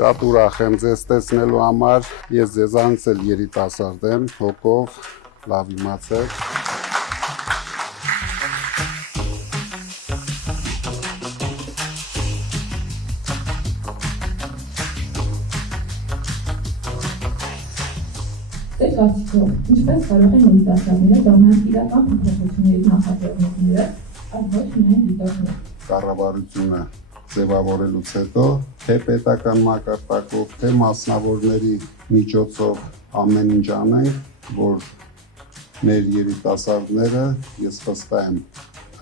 Շատ ուրախ եմ ձեզ տեսնելու համար, ես ձեզանից էլ երիտասարդ եմ, հոգով, լավ իմացեք։ Ձեր կարծիքով, ինչպես կարող են երիտասարդները դառնալ իրական փոփոխությունների նախաձեռնողները, այլ ոչ միայն դիտորդներ։ Կառավարությունը ձևավորելուց հետո, թե պետական մակարդակով, թե մասնավորների միջոցով ամեն ինչ անենք, որ մեր երիտասարդները, ես վստահ եմ,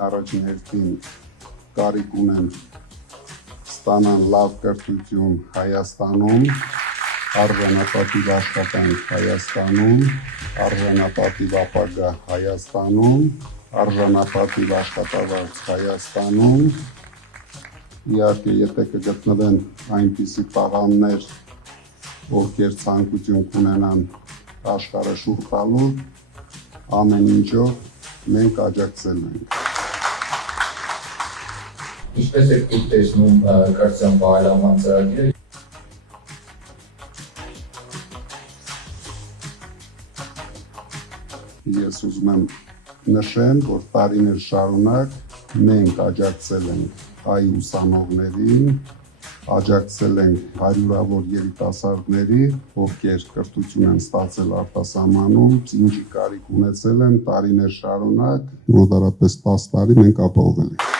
առաջին հերթին կարիք ունեն ստանան լավ կրթություն Հայաստանում, արժանապատիվ աշխատանք Հայաստանում, արժանապատիվ ապագա Հայաստանում, արժանապատիվ աշխատավարձ Հայաստանում, իհարկե, եթե կգտնվեն այնպիսի տաղանդներ, ովքեր ցանկություն կունենան աշխարհը շուռ տալու, ամեն ինչով մենք աջակցել ենք։ Ինչպես եք դուք տեսնում կրթության բարելավման ծրագիրը։ Ես ուզում եմ նշեմ, որ տարիներ շարունակ մենք աջակցել ենք հայ ուսանողներին, աջակցել ենք հարյուրավոր երիտասարդների, ովքեր կրթություն են ստացել արտասահմանում, ինչի կարիք ունեցել են տարիներ շարունակ, մոտարապես 10 տարի մենք ապահովել ենք։